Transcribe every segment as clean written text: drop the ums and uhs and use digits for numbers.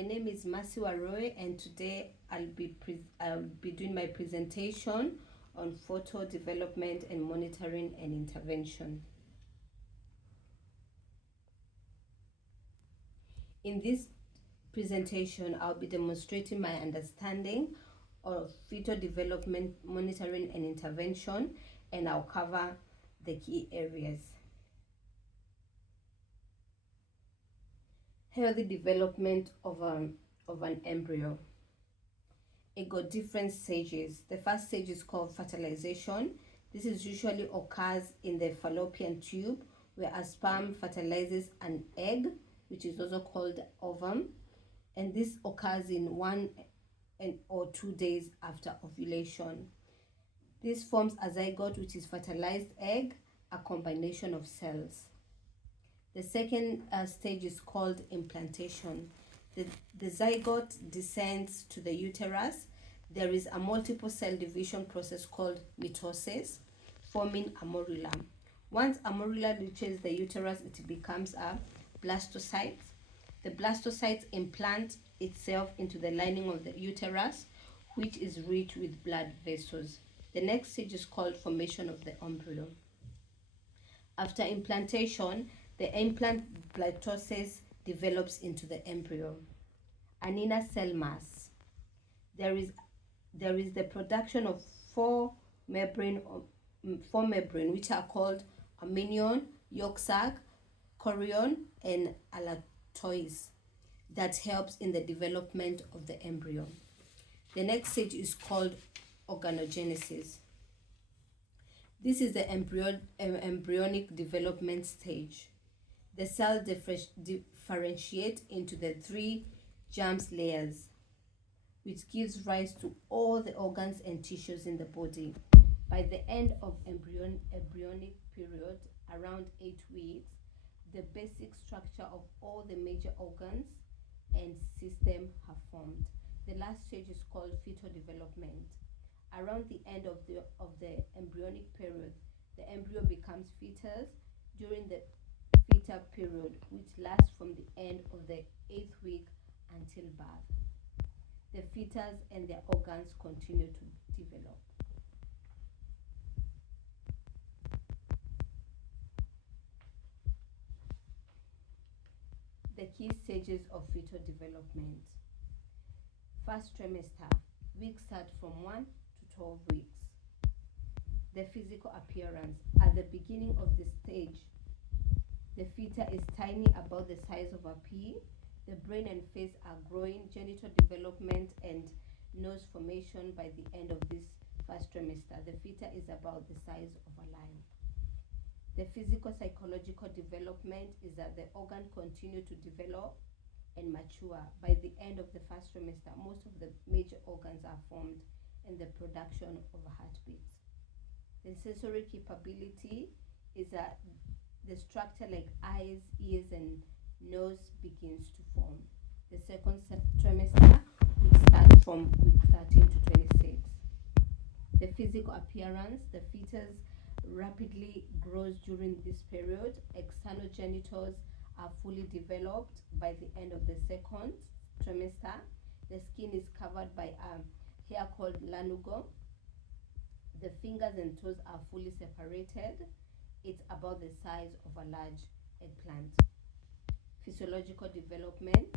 my name is Masiwa Roy, and today I'll be doing my presentation on photo development and monitoring and intervention. In this presentation, I'll be demonstrating my understanding of photo development, monitoring and intervention, and I'll cover the key areas. Healthy development of an embryo. It got different stages. The first stage is called fertilization. This is usually occurs in the fallopian tube, where a sperm fertilizes an egg, which is also called ovum, and this occurs in 1 or 2 days after ovulation. This forms a zygote, which is fertilized egg, a combination of cells. The second stage is called implantation. The zygote descends to the uterus. There is a multiple cell division process called mitosis, forming a morula. Once a morula reaches the uterus, it becomes a blastocyte. The blastocytes implant itself into the lining of the uterus, which is rich with blood vessels. The next stage is called formation of the embryo. After implantation, the implant blastocyst develops into the embryo. An inner cell mass. There is the production of four membrane, which are called amnion, yolk sac, chorion, and allantois, that helps in the development of the embryo. The next stage is called organogenesis. This is the embryonic development stage. The cell differentiate into the 3 germ layers, which gives rise to all the organs and tissues in the body. By the end of embryonic period, around 8 weeks, the basic structure of all the major organs and system have formed. The last stage is called fetal development. Around the end of the embryonic period, the embryo becomes fetus during the fetal period, which lasts from the end of the 8th week until birth. The fetus and their organs continue to develop. The key stages of fetal development. First trimester, weeks start from 1 to 12 weeks. The physical appearance. At the beginning of the stage, the fetus is tiny, about the size of a pea. The brain and face are growing. Genital development and nose formation. By the end of this first trimester, the fetus is about the size of a lime. The physical psychological development is that the organ continue to develop and mature. By the end of the first trimester, most of the major organs are formed and the production of a heartbeat. The sensory capability is that the structure like eyes, ears, and nose begins to form. The second trimester, which starts from week 13 to 26. The physical appearance, the fetus rapidly grows during this period. External genitals are fully developed by the end of the second trimester. The skin is covered by a hair called lanugo. The fingers and toes are fully separated. It's about the size of a large eggplant. Physiological development.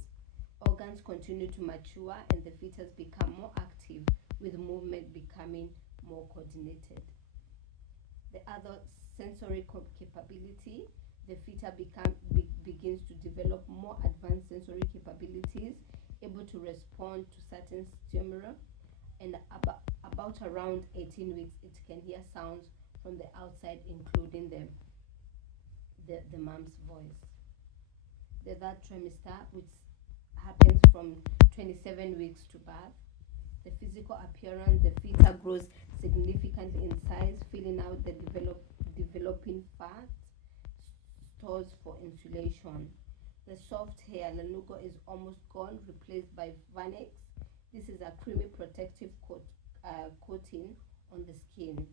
Organs continue to mature and the fetus become more active, with movement becoming more coordinated. The other sensory capability, the fetus begins to develop more advanced sensory capabilities, able to respond to certain stimuli, and about around 18 weeks, it can hear sounds from the outside, including the mom's voice. The third trimester, which happens from 27 weeks to birth. The physical appearance, the fetus grows significantly in size, filling out the developing fat stores for insulation. The soft hair, lanugo, is almost gone, replaced by vernix. This is a creamy protective coating on the skin.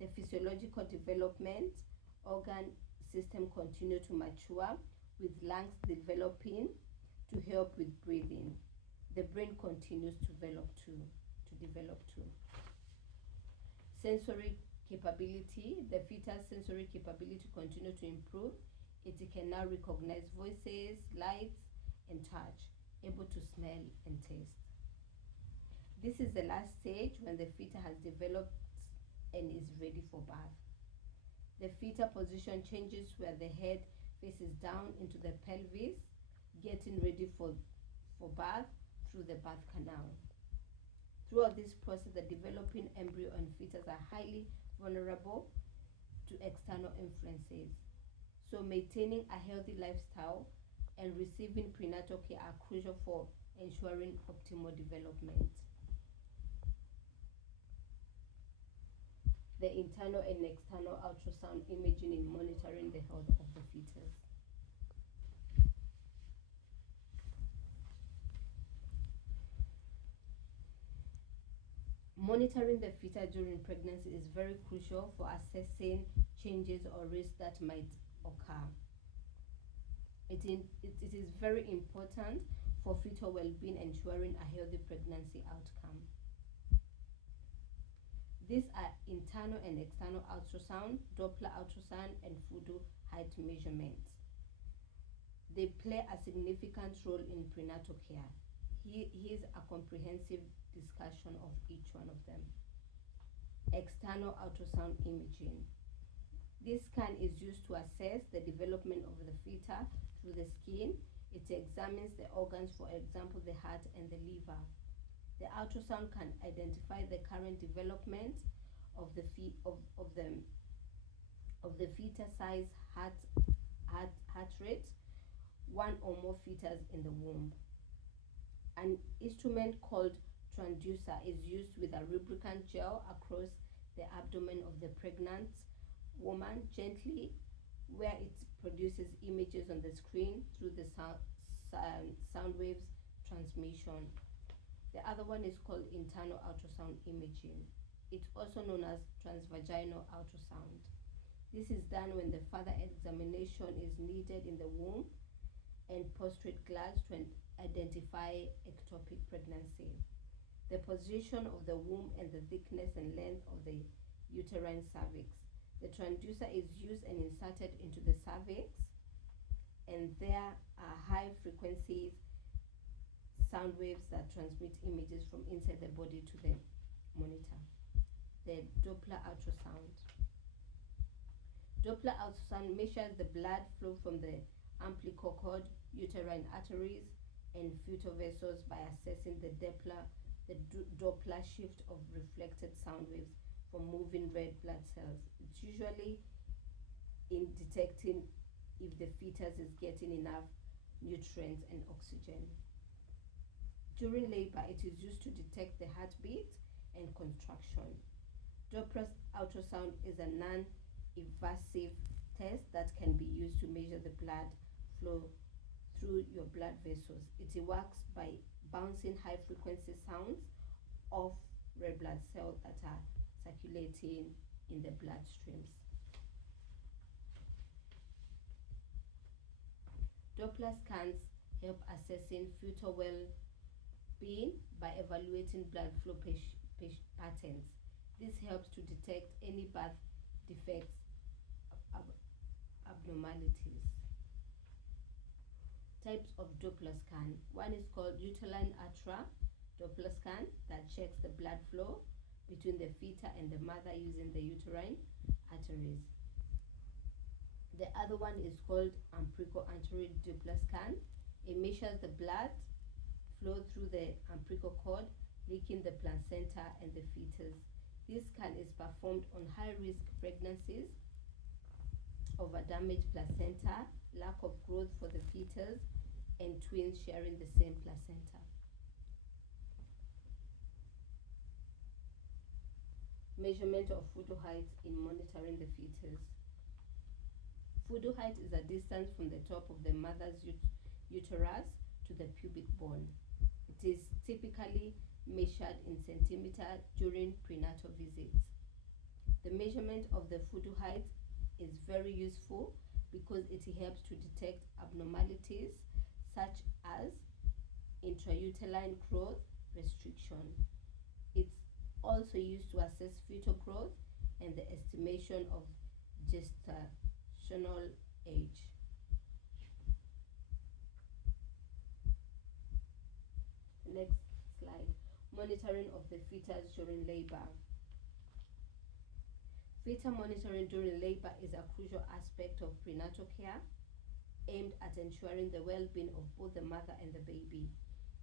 The physiological development, organ system continue to mature, with lungs developing to help with breathing. The brain continues to develop too. Sensory capability. The fetus sensory capability continue to improve. It can now recognize voices, lights, and touch, able to smell and taste. This is the last stage when the fetus has developed and is ready for birth. The fetal position changes where the head faces down into the pelvis, getting ready for birth through the birth canal. Throughout this process, the developing embryo and fetus are highly vulnerable to external influences. So maintaining a healthy lifestyle and receiving prenatal care are crucial for ensuring optimal development. The internal and external ultrasound imaging in monitoring the health of the fetus. Monitoring the fetus during pregnancy is very crucial for assessing changes or risks that might occur. It is very important for fetal well-being, ensuring a healthy pregnancy outcome. These are internal and external ultrasound, Doppler ultrasound, and fetal height measurements. They play a significant role in prenatal care. Here's a comprehensive discussion of each one of them. External ultrasound imaging. This scan is used to assess the development of the fetus through the skin. It examines the organs, for example, the heart and the liver. The ultrasound can identify the current development of the fetus size, heart rate, one or more fetus in the womb. An instrument called transducer is used with a lubricant gel across the abdomen of the pregnant woman gently, where it produces images on the screen through the sound waves transmission. The other one is called internal ultrasound imaging. It's also known as transvaginal ultrasound. This is done when the further examination is needed in the womb and prostate glands to identify ectopic pregnancy. The position of the womb and the thickness and length of the uterine cervix. The transducer is used and inserted into the cervix, and there are high frequencies sound waves that transmit images from inside the body to the monitor. The Doppler ultrasound. Doppler ultrasound measures the blood flow from the umbilical cord, uterine arteries, and fetal vessels by assessing the Doppler shift of reflected sound waves from moving red blood cells. It's usually in detecting if the fetus is getting enough nutrients and oxygen. During labor, it is used to detect the heartbeat and contraction. Doppler ultrasound is a non-invasive test that can be used to measure the blood flow through your blood vessels. It works by bouncing high-frequency sounds off red blood cells that are circulating in the bloodstreams. Doppler scans help assessing fetal well-being by evaluating blood flow patterns. This helps to detect any birth defects, abnormalities. Types of Doppler scan. One is called uterine ultra Doppler scan that checks the blood flow between the fetus and the mother using the uterine arteries. The other one is called umbilical-anterior Doppler scan. It measures the blood flow through the umbilical cord, linking the placenta and the fetus. This scan is performed on high-risk pregnancies of a damaged placenta, lack of growth for the fetus, and twins sharing the same placenta. Measurement of fetal height in monitoring the fetus. Fetal height is a distance from the top of the mother's uterus to the pubic bone. It is typically measured in centimeters during prenatal visits. The measurement of the fetal height is very useful because it helps to detect abnormalities such as intrauterine growth restriction. It's also used to assess fetal growth and the estimation of gestational age. Next slide. Monitoring of the fetus during labor. Fetal monitoring during labor is a crucial aspect of prenatal care aimed at ensuring the well-being of both the mother and the baby.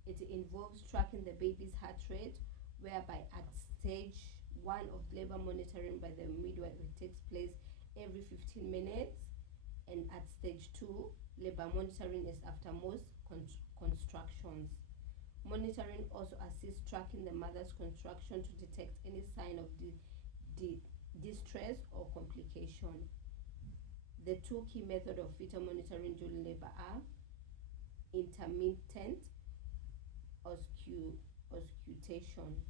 It involves tracking the baby's heart rate, whereby at stage 1 of labor monitoring by the midwife it takes place every 15 minutes, and at stage 2 labor monitoring is after most contractions. Monitoring also assists tracking the mother's contraction to detect any sign of distress or complication. The two key methods of fetal monitoring during labor are intermittent auscultation.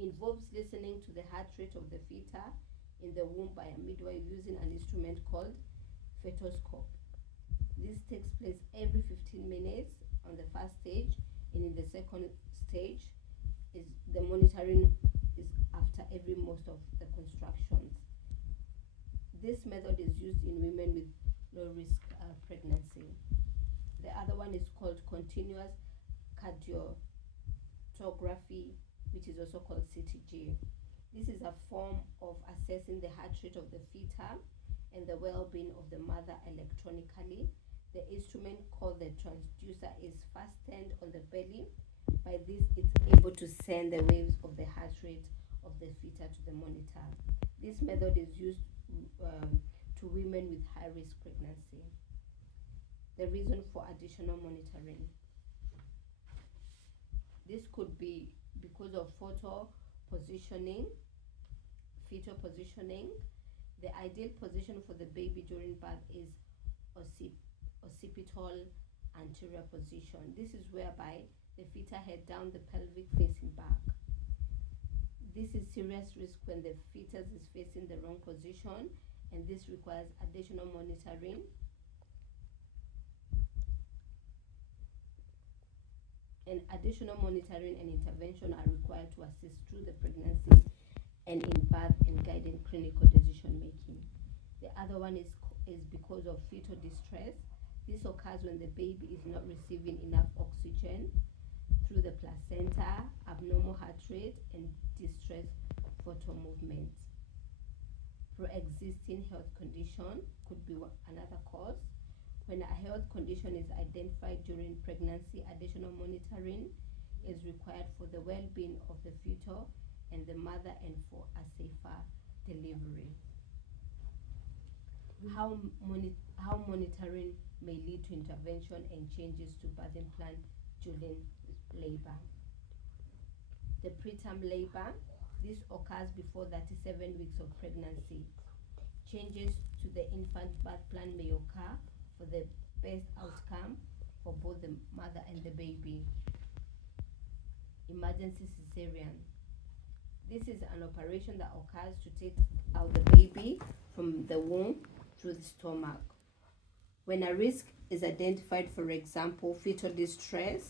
Involves listening to the heart rate of the fetus in the womb by a midwife using an instrument called fetoscope. This takes place every 15 minutes on the first stage, and in the second stage is the monitoring is after every most of the contractions. This method is used in women with low risk pregnancy. The other one is called continuous cardiography, which is also called CTG. This is a form of assessing the heart rate of the fetus and the well-being of the mother electronically. The instrument called the transducer is fastened on the belly. By this, it's able to send the waves of the heart rate of the fetus to the monitor. This method is used to women with high-risk pregnancy. The reason for additional monitoring. This could be because of fetal positioning. The ideal position for the baby during birth is occipital anterior position. This is whereby the fetus head down, the pelvic facing back. This is serious risk when the fetus is facing the wrong position, and this requires additional monitoring. And additional monitoring and intervention are required to assist through the pregnancy and in birth and guiding clinical decision making. The other one is because of fetal distress. This occurs when the baby is not receiving enough oxygen through the placenta, abnormal heart rate, and distress fetal movements. Pre-existing health condition could be another cause. When a health condition is identified during pregnancy, additional monitoring is required for the well-being of the fetus and the mother and for a safer delivery. How monitoring may lead to intervention and changes to birthing plan during labor. The preterm labor, this occurs before 37 weeks of pregnancy. Changes to the infant birth plan may occur for the best outcome for both the mother and the baby. Emergency cesarean. This is an operation that occurs to take out the baby from the womb through the stomach. When a risk is identified, for example, fetal distress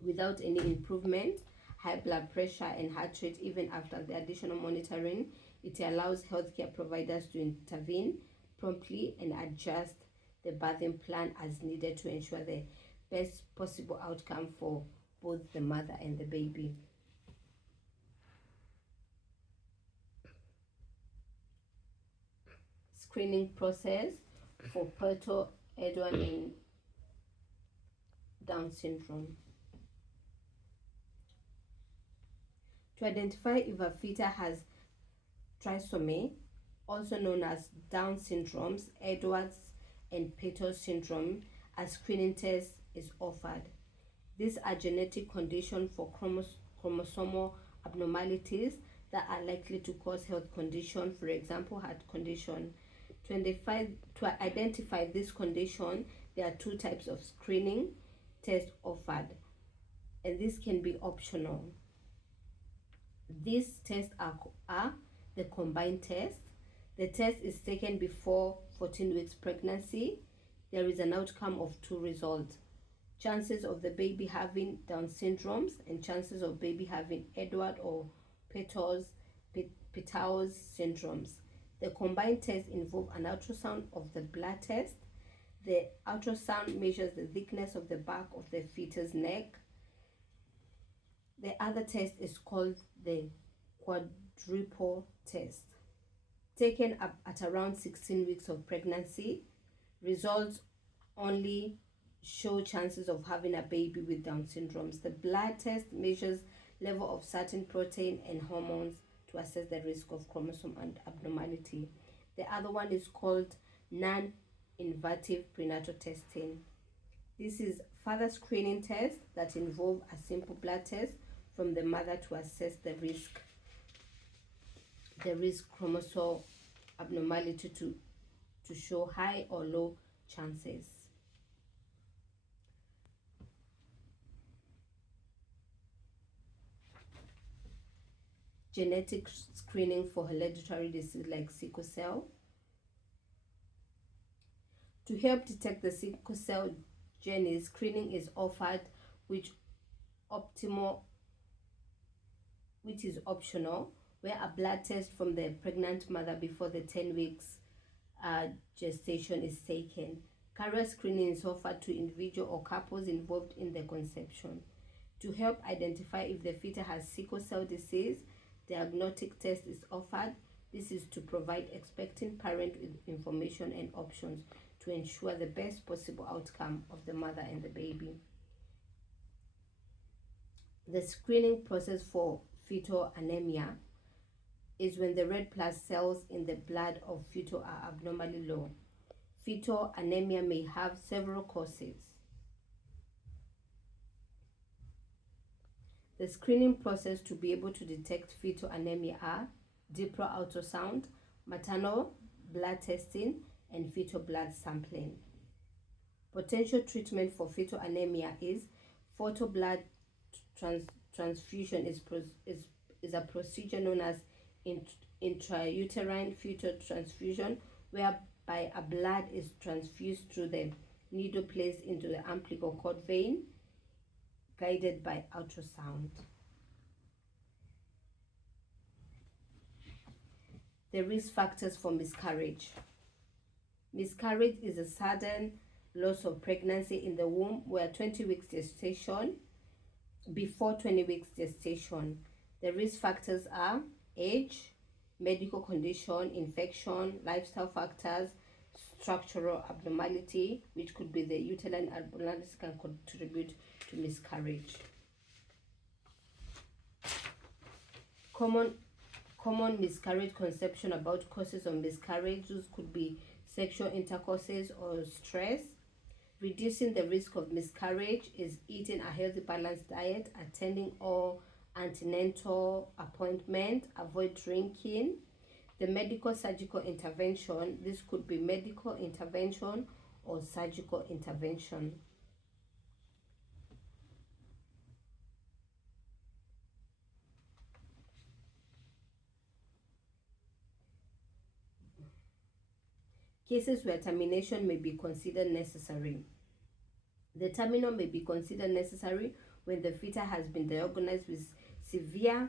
without any improvement, high blood pressure and heart rate even after the additional monitoring, it allows healthcare providers to intervene promptly and adjust the birthing plan as needed to ensure the best possible outcome for both the mother and the baby. Screening process for Peto, Edouard, and Down syndrome. To identify if a fetus has trisomy, also known as Down syndromes, Edwards, and Peto syndrome, a screening test is offered. These are genetic conditions for chromosomal abnormalities that are likely to cause health condition, for example, heart condition. To identify this condition, there are two types of screening tests offered, and this can be optional. These tests are the combined test. The test is taken before 14 weeks pregnancy. There is an outcome of two results. chances of the baby having Down syndromes, and chances of baby having Edward or Peters syndromes. The combined tests involve an ultrasound of the blood test. The ultrasound measures the thickness of the back of the fetus neck. The other test is called the quadruple test. Taken up at around 16 weeks of pregnancy, results only show chances of having a baby with Down syndromes. The blood test measures level of certain protein and hormones to assess the risk of chromosome and abnormality. The other one is called non-invasive prenatal testing. This is further screening tests that involve a simple blood test from the mother to assess the risk chromosome abnormality to show high or low chances. Genetic screening for hereditary disease like sickle cell. To help detect the sickle cell gene, screening is offered, which is optional, where a blood test from the pregnant mother before the 10 weeks gestation is taken. Carrier screening is offered to individual or couples involved in the conception. To help identify if the fetus has sickle cell disease, diagnostic test is offered. This is to provide expecting parent with information and options to ensure the best possible outcome of the mother and the baby. The screening process for fetal anemia is when the red blood cells in the blood of fetal are abnormally low. Fetal anemia may have several causes. The screening process to be able to detect fetal anemia are Doppler ultrasound, maternal blood testing, and fetal blood sampling. Potential treatment for fetal anemia is fetal blood transfusion is a procedure known as intrauterine fetal transfusion, whereby a blood is transfused through the needle placed into the umbilical cord vein, guided by ultrasound. The risk factors for miscarriage. Miscarriage is a sudden loss of pregnancy in the womb where 20 weeks gestation, before 20 weeks gestation. The risk factors are age, medical condition, infection, lifestyle factors, structural abnormality, which could be the uterine abnormalities, can contribute to miscarriage. Common miscarriage conception about causes of miscarriages could be sexual intercourses or stress. Reducing the risk of miscarriage is eating a healthy balanced diet, attending all antenatal appointment, avoid drinking. The medical surgical intervention, this could be medical intervention or surgical intervention. Cases where termination may be considered necessary. The terminal may be considered necessary when the fetus has been diagnosed with severe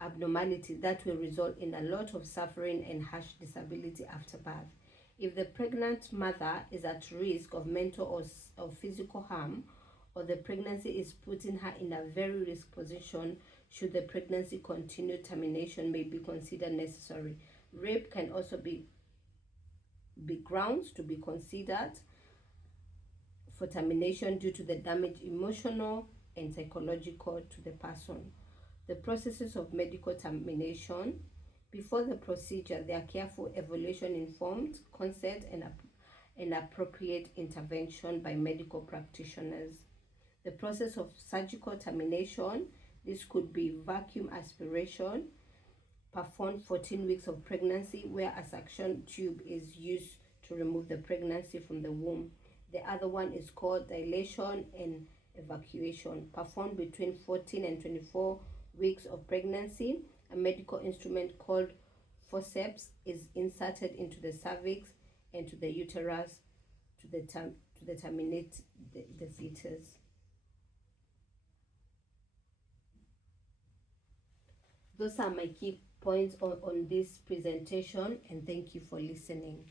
abnormality that will result in a lot of suffering and harsh disability after birth. If the pregnant mother is at risk of mental or physical harm, or the pregnancy is putting her in a very risk position, should the pregnancy continue, termination may be considered necessary. Rape can also be grounds to be considered for termination due to the damage emotional and psychological to the person. The processes of medical termination. Before the procedure, there are careful evaluation, informed consent, and appropriate intervention by medical practitioners. The process of surgical termination. This could be vacuum aspiration, performed 14 weeks of pregnancy, where a suction tube is used to remove the pregnancy from the womb. The other one is called dilation and evacuation, performed between 14 and 24 weeks of pregnancy. A medical instrument called forceps is inserted into the cervix and to the uterus to to terminate the fetus. Those are my key points on this presentation, and thank you for listening.